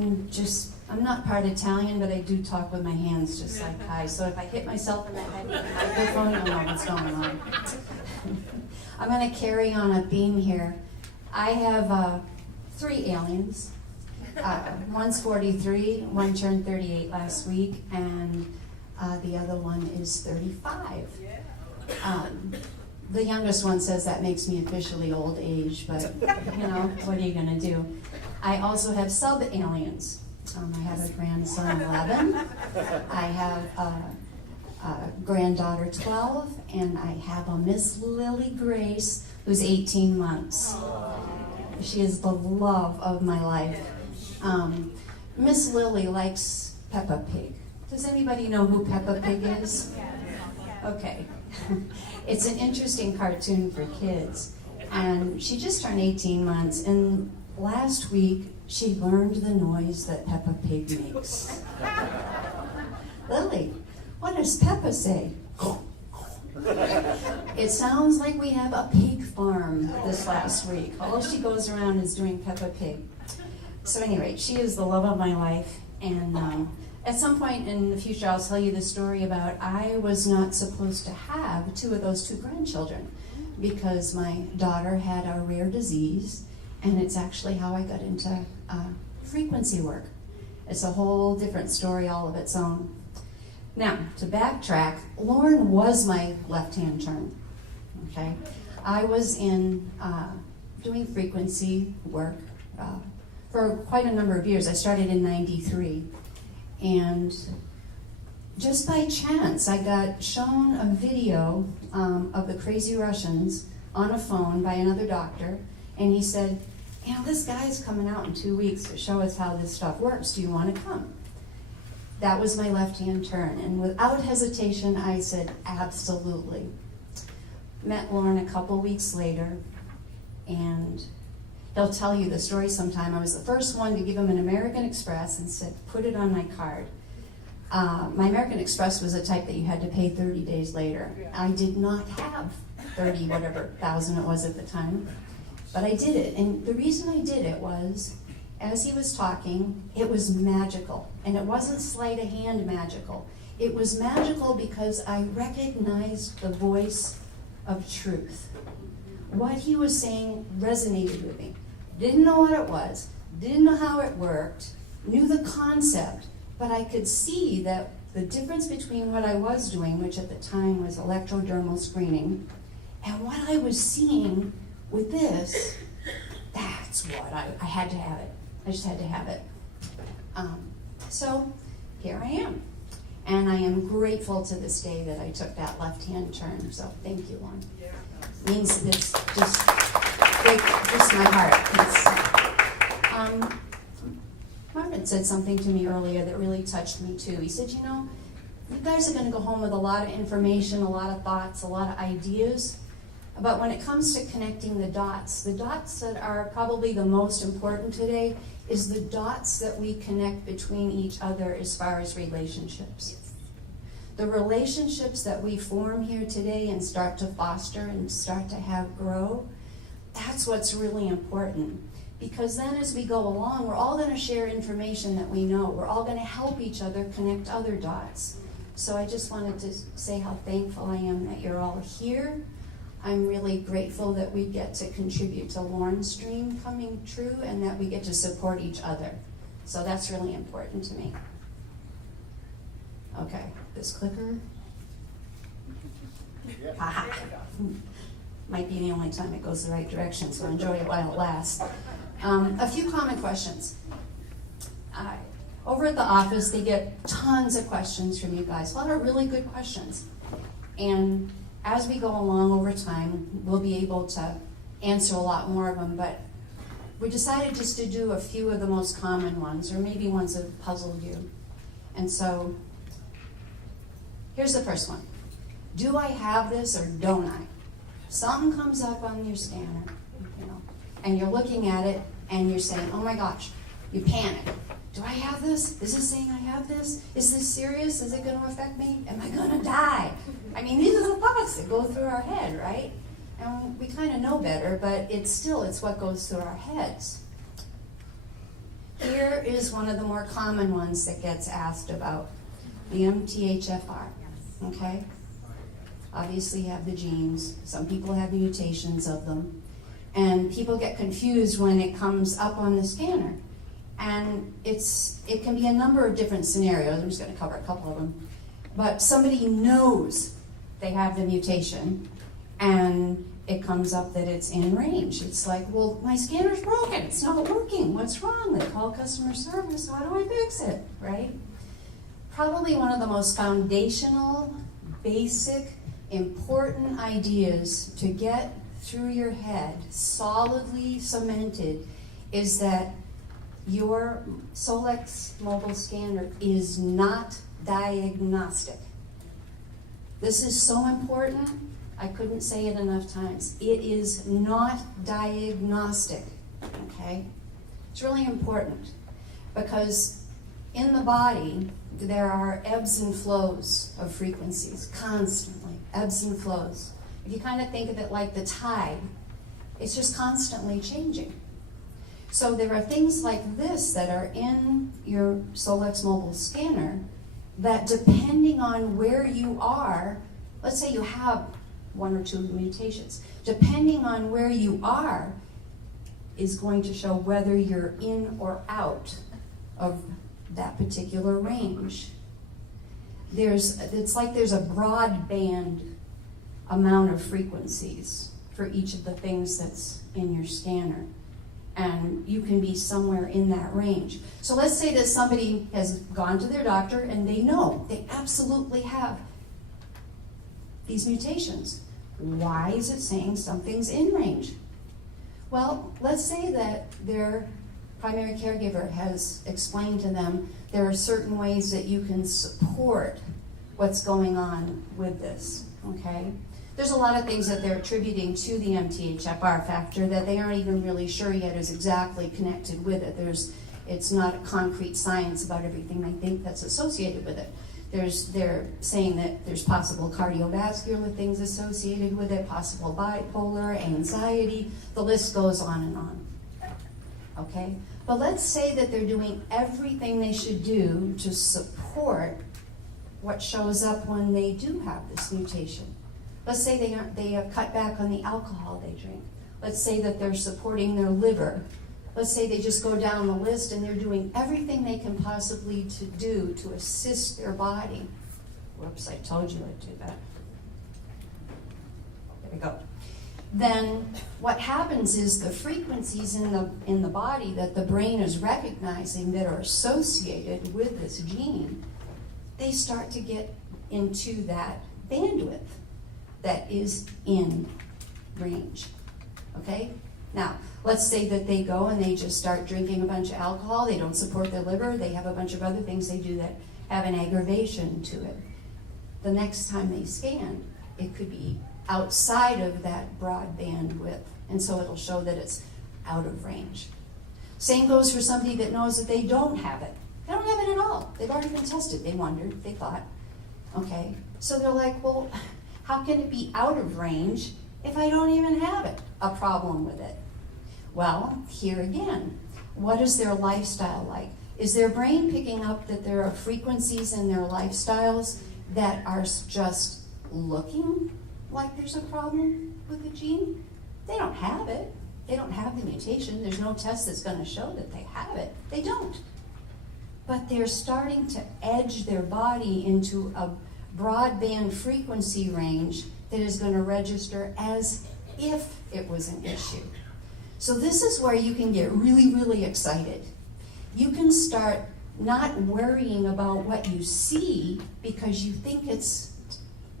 I'm not part Italian, but I do talk with my hands just like Kai. So if I hit myself in the head with the microphone, you'll know what's going on. I'm going to carry on a theme here. I have 3 aliens. One's 43, one turned 38 last week, and the other one is 35. The youngest one says that makes me officially old age, but you know, what are you going to do? I also have sub-aliens. I have a grandson, 11. I have a granddaughter, 12, and I have a Miss Lily Grace, who's 18 months. She is the love of my life. Miss Lily likes Peppa Pig. Does anybody know who Peppa Pig is? Okay. It's an interesting cartoon for kids. And she just turned 18 months, and last week she learned the noise that Peppa Pig makes. Lily, what does Peppa say? It sounds like we have a pig farm this last week. All she goes around is doing Peppa Pig. So anyway, she is the love of my life, and at some point in the future I'll tell you the story about I was not supposed to have 2 of those 2 grandchildren because my daughter had a rare disease, and it's actually how I got into frequency work. It's a whole different story all of its own. Now, to backtrack, Lauren was my left-hand turn, okay? I was in doing frequency work for quite a number of years. I started in '93, and just by chance, I got shown a video of the Crazy Russians on a phone by another doctor, and he said, you know, this guy's coming out in 2 weeks to show us how this stuff works. Do you want to come? That was my left-hand turn, and without hesitation, I said, absolutely. Met Lauren a couple weeks later, and he'll tell you the story sometime. I was the first one to give him an American Express and said, put it on my card. My American Express was a type that you had to pay 30 days later. I did not have 30 whatever thousand it was at the time, but I did it. And the reason I did it was, as he was talking, it was magical. And it wasn't sleight of hand magical. It was magical because I recognized the voice of truth. What he was saying resonated with me. Didn't know what it was, didn't know how it worked, knew the concept, but I could see that the difference between what I was doing, which at the time was electrodermal screening, and what I was seeing with this, that's what I had to have it. I just had to have it. So here I am. And I am grateful to this day that I took that left-hand turn. So thank you, Lauren. Means this just my heart. Marvin said something to me earlier that really touched me too. He said, you know, you guys are going to go home with a lot of information, a lot of thoughts, a lot of ideas. But when it comes to connecting the dots that are probably the most important today is the dots that we connect between each other as far as relationships. The relationships that we form here today and start to foster and start to have grow, that's what's really important. Because then as we go along, we're all going to share information that we know. We're all going to help each other connect other dots. So I just wanted to say how thankful I am that you're all here. I'm really grateful that we get to contribute to Lauren's dream coming true and that we get to support each other. So that's really important to me. Okay, this clicker. Haha. Might be the only time it goes the right direction, so enjoy it while it lasts. A few common questions. Over at the office, they get tons of questions from you guys. A lot of really good questions. And as we go along over time, we'll be able to answer a lot more of them, but we decided just to do a few of the most common ones, or maybe ones that have puzzled you. And so, here's the first one. Do I have this or don't I? Something comes up on your scanner, you know, and you're looking at it and you're saying, oh my gosh, you panic. Do I have this? Is it saying I have this? Is this serious? Is it going to affect me? Am I going to die? I mean, these are the thoughts that go through our head, right? And we kind of know better, but it's what goes through our heads. here is one of the more common ones that gets asked about, the MTHFR, okay? Obviously you have the genes, some people have mutations of them, and people get confused when it comes up on the scanner. And it can be a number of different scenarios. I'm just going to cover a couple of them. But somebody knows they have the mutation, and it comes up that it's in range. It's like, well, my scanner's broken. It's not working. What's wrong? They call customer service. How do I fix it, right? Probably one of the most foundational, basic, important ideas to get through your head, solidly cemented, is that your Solex mobile scanner is not diagnostic. This is so important, I couldn't say it enough times. It is not diagnostic, okay? It's really important because in the body, there are ebbs and flows of frequencies, constantly, ebbs and flows. If you kind of think of it like the tide, it's just constantly changing. So there are things like this that are in your Solex mobile scanner that, depending on where you are, let's say you have one or two mutations, depending on where you are is going to show whether you're in or out of that particular range. It's like there's a broadband amount of frequencies for each of the things that's in your scanner. And you can be somewhere in that range. So let's say that somebody has gone to their doctor and they know they absolutely have these mutations. Why is it saying something's in range? Well, let's say that their primary caregiver has explained to them there are certain ways that you can support what's going on with this, okay? There's a lot of things that they're attributing to the MTHFR factor that they aren't even really sure yet is exactly connected with it. It's not a concrete science about everything they think that's associated with it. They're saying that there's possible cardiovascular things associated with it, possible bipolar, anxiety, the list goes on and on, okay? But let's say that they're doing everything they should do to support what shows up when they do have this mutation. Let's say they have cut back on the alcohol they drink. Let's say that they're supporting their liver. Let's say they just go down the list and they're doing everything they can possibly do to assist their body. Whoops, I told you I'd do that. There we go. Then what happens is the frequencies in the body that the brain is recognizing that are associated with this gene, they start to get into that bandwidth that is in range, okay? Now, let's say that they go and they just start drinking a bunch of alcohol, they don't support their liver, they have a bunch of other things they do that have an aggravation to it. The next time they scan, it could be outside of that broad bandwidth, and so it'll show that it's out of range. Same goes for somebody that knows that they don't have it. They don't have it at all. They've already been tested. They wondered, they thought, okay. So they're like, well, how can it be out of range if I don't even have it? A problem with it. Well, here again, what is their lifestyle like? Is their brain picking up that there are frequencies in their lifestyles that are just looking like there's a problem with the gene? They don't have it. They don't have the mutation. There's no test that's going to show that they have it. They don't. But they're starting to edge their body into a broadband frequency range that is going to register as if it was an issue. So this is where you can get really, really excited. You can start not worrying about what you see because you think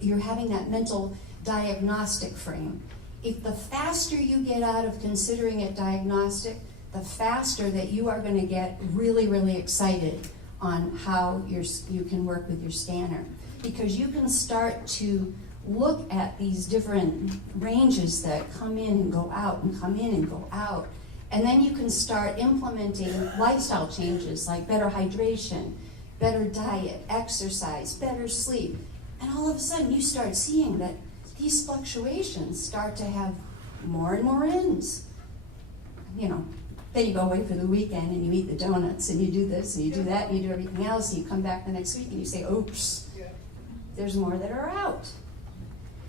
you're having that mental diagnostic frame. If the faster you get out of considering it diagnostic, the faster that you are going to get really, really excited on how you can work with your scanner. Because you can start to look at these different ranges that come in and go out and come in and go out. And then you can start implementing lifestyle changes like better hydration, better diet, exercise, better sleep. And all of a sudden you start seeing that these fluctuations start to have more and more ends. You know, Then you go away for the weekend and you eat the donuts and you do this and you do that and you do everything else and you come back the next week and you say, oops, there's more that are out.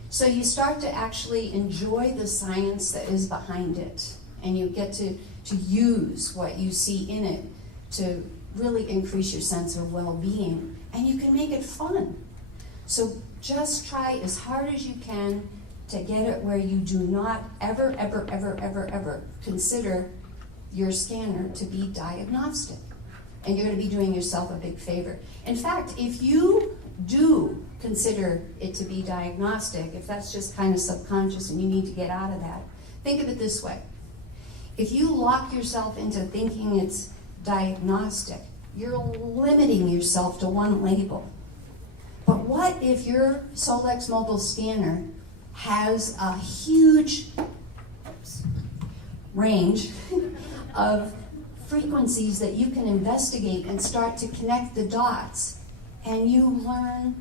So you start to actually enjoy the science that is behind it, and you get to use what you see in it to really increase your sense of well-being, and you can make it fun. So just try as hard as you can to get it where you do not ever, ever, ever, ever, ever consider your scanner to be diagnostic. And you're going to be doing yourself a big favor. In fact, if you do consider it to be diagnostic, if that's just kind of subconscious and you need to get out of that, think of it this way. If you lock yourself into thinking it's diagnostic, you're limiting yourself to one label. But what if your Solex mobile scanner has a huge range of frequencies that you can investigate and start to connect the dots, and you learn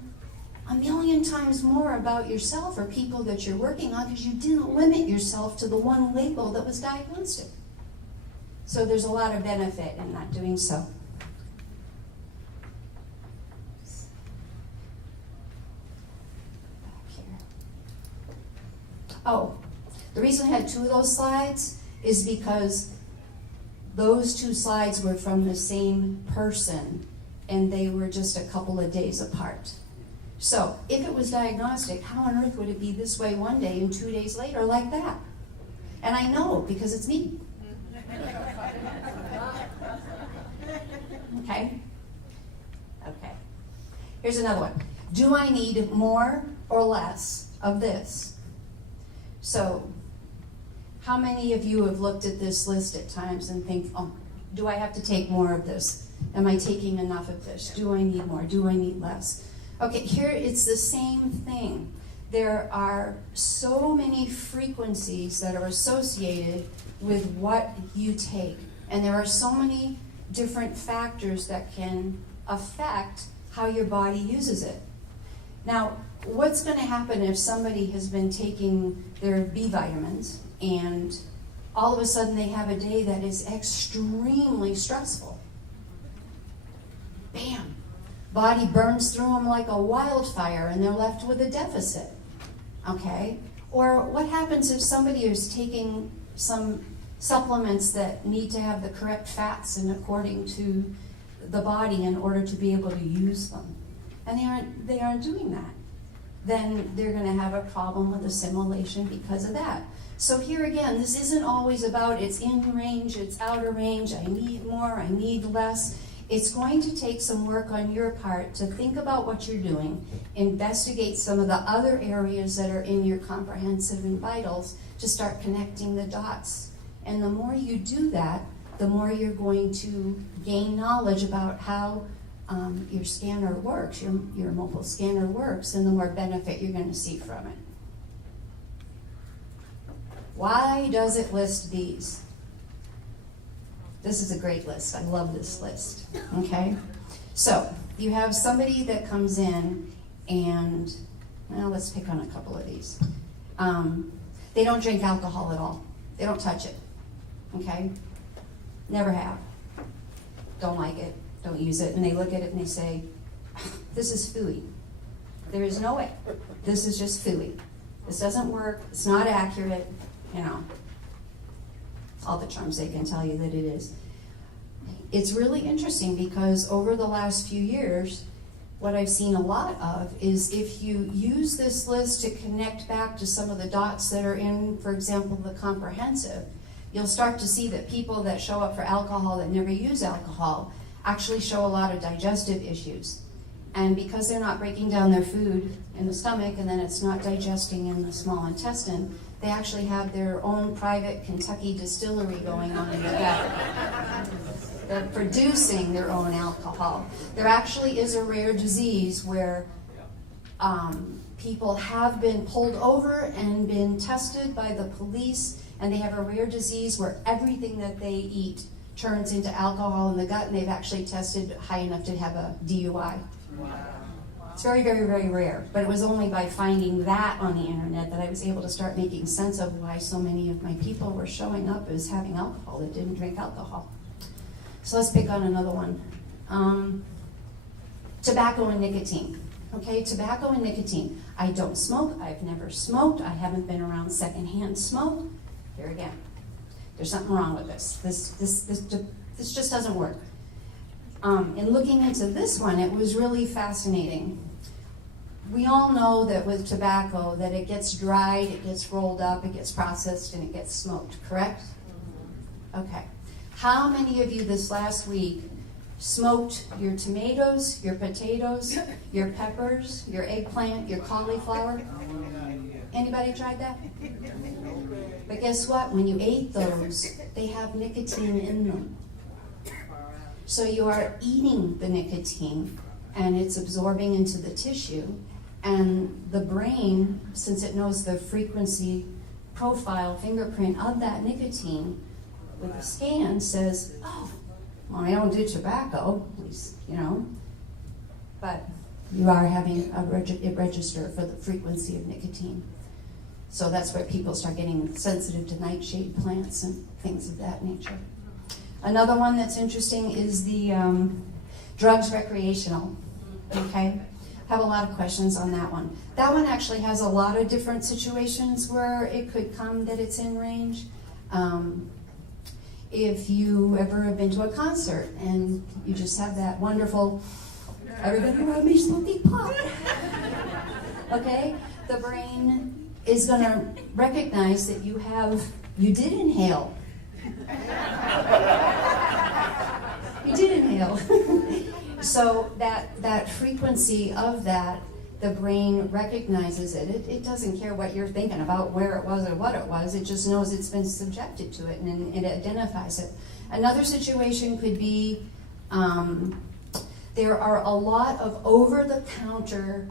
a million times more about yourself or people that you're working on because you didn't limit yourself to the one label that was diagnostic. So there's a lot of benefit in not doing so. Back here. Oh, the reason I had two of those slides is because those two slides were from the same person and they were just a couple of days apart. So if it was diagnostic, how on earth would it be this way one day and 2 days later like that? And I know because it's me. Okay? Okay. Here's another one. Do I need more or less of this? So, how many of you have looked at this list at times and think, oh, do I have to take more of this? Am I taking enough of this? Do I need more? Do I need less? Okay, here it's the same thing. There are so many frequencies that are associated with what you take. And there are so many different factors that can affect how your body uses it. Now, what's going to happen if somebody has been taking their B vitamins and all of a sudden they have a day that is extremely stressful? Bam! Body burns through them like a wildfire and they're left with a deficit. Okay? Or what happens if somebody is taking some supplements that need to have the correct fats and according to the body in order to be able to use them? And they aren't doing that. Then they're going to have a problem with assimilation because of that. So here again, this isn't always about it's in range, it's out of range, I need more, I need less. It's going to take some work on your part to think about what you're doing, investigate some of the other areas that are in your comprehensive and vitals to start connecting the dots. And the more you do that, the more you're going to gain knowledge about how your scanner works, your mobile scanner works, and the more benefit you're going to see from it. Why does it list these? This is a great list. I love this list. Okay? So, you have somebody that comes in and, well, let's pick on a couple of these. They don't drink alcohol at all. They don't touch it. Okay? Never have. Don't like it. Don't use it. And they look at it and they say, this is phooey. There is no way. This is just phooey. This doesn't work. It's not accurate. You know, all the charms they can tell you that it is. It's really interesting because over the last few years, what I've seen a lot of is if you use this list to connect back to some of the dots that are in, for example, the comprehensive, you'll start to see that people that show up for alcohol that never use alcohol actually show a lot of digestive issues. And because they're not breaking down their food in the stomach and then it's not digesting in the small intestine, they actually have their own private Kentucky distillery going on in the gut. They're producing their own alcohol. There actually is a rare disease where people have been pulled over and been tested by the police, and they have a rare disease where everything that they eat turns into alcohol in the gut, and they've actually tested high enough to have a DUI. Wow. It's very, very, very rare. But it was only by finding that on the internet that I was able to start making sense of why so many of my people were showing up as having alcohol that didn't drink alcohol. So let's pick on another one. Tobacco and nicotine. Okay, tobacco and nicotine. I don't smoke. I've never smoked. I haven't been around secondhand smoke. Here again, there's something wrong with this. This just doesn't work. In looking into this one, it was really fascinating. We all know that with tobacco, that it gets dried, it gets rolled up, it gets processed, and it gets smoked, correct? Okay. How many of you this last week smoked your tomatoes, your potatoes, your peppers, your eggplant, your cauliflower? Anybody tried that? But guess what? When you ate those, they have nicotine in them. So you are eating the nicotine, and it's absorbing into the tissue, and the brain, since it knows the frequency profile fingerprint of that nicotine, with a scan says, oh, well, I don't do tobacco, at least, but you are having it register for the frequency of nicotine. So that's where people start getting sensitive to nightshade plants and things of that nature. Another one that's interesting is the drugs recreational, okay? Have a lot of questions on that one. That one actually has a lot of different situations where it could come that it's in range. If you ever have been to a concert and you just have that wonderful, everybody around me smoking pot, okay? The brain is going to recognize that you did inhale. You did inhale. So that frequency of that, the brain recognizes it. It doesn't care what you're thinking about, where it was or what it was. It just knows it's been subjected to it, and it identifies it. Another situation could be there are a lot of over-the-counter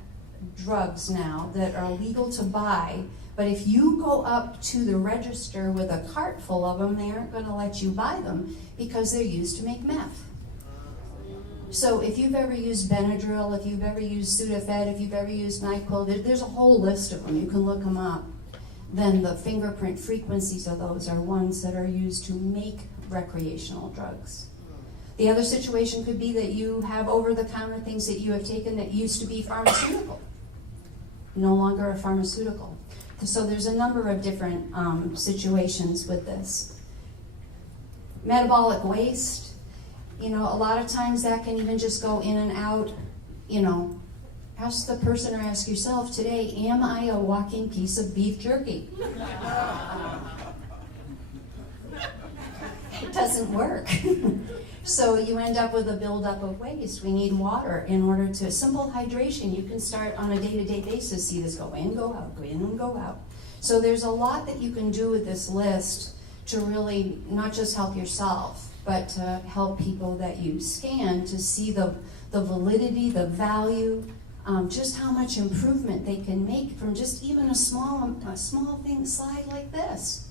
drugs now that are legal to buy, but if you go up to the register with a cart full of them, they aren't going to let you buy them because they're used to make meth. So if you've ever used Benadryl, if you've ever used Sudafed, if you've ever used NyQuil, there's a whole list of them. You can look them up. Then the fingerprint frequencies of those are ones that are used to make recreational drugs. The other situation could be that you have over-the-counter things that you have taken that used to be pharmaceutical, no longer a pharmaceutical. So there's a number of different situations with this. Metabolic waste. A lot of times that can even just go in and out. Ask the person or ask yourself today, am I a walking piece of beef jerky? It doesn't work. So you end up with a buildup of waste. We need water in order to, simple hydration. You can start on a day-to-day basis, see this go in, go out, go in and go out. So there's a lot that you can do with this list to really not just help yourself, but to help people that you scan to see the validity, the value, just how much improvement they can make from just even a small thing slide like this.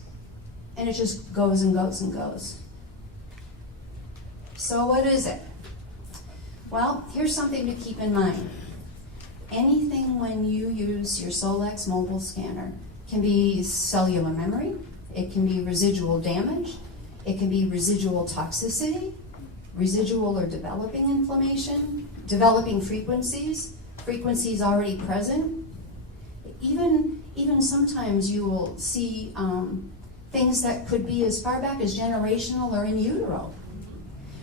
And it just goes and goes and goes. So what is it? Well, here's something to keep in mind. Anything when you use your Solex mobile scanner can be cellular memory, it can be residual damage, it can be residual toxicity, residual or developing inflammation, developing frequencies already present. Even sometimes you will see things that could be as far back as generational or in utero.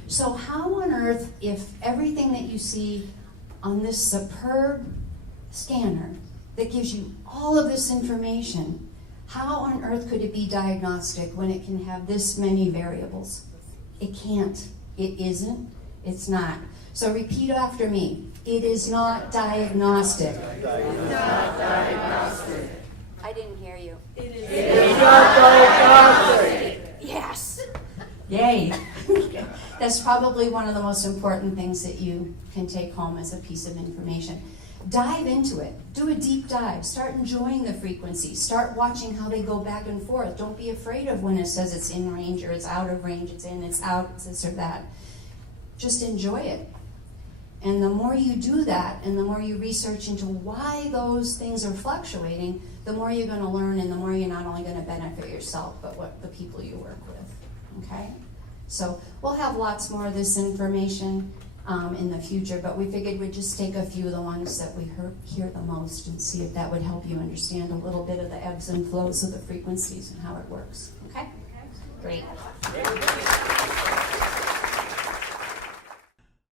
So how on earth, if everything that you see on this superb scanner that gives you all of this information, how on earth could it be diagnostic when it can have this many variables? It can't. It isn't. It's not. So repeat after me. It is not diagnostic. It is not diagnostic. I didn't hear you. It is not diagnostic. Yes. Yay. That's probably one of the most important things that you can take home as a piece of information. Dive into it. Do a deep dive. Start enjoying the frequencies. Start watching how they go back and forth. Don't be afraid of when it says it's in range or it's out of range, it's in, it's out, it's this or that. Just enjoy it. And the more you do that, and the more you research into why those things are fluctuating, the more you're going to learn, and the more you're not only going to benefit yourself, but what the people you work with. Okay? So we'll have lots more of this information in the future, but we figured we'd just take a few of the ones that we hear the most and see if that would help you understand a little bit of the ebbs and flows of the frequencies and how it works. Okay? Great.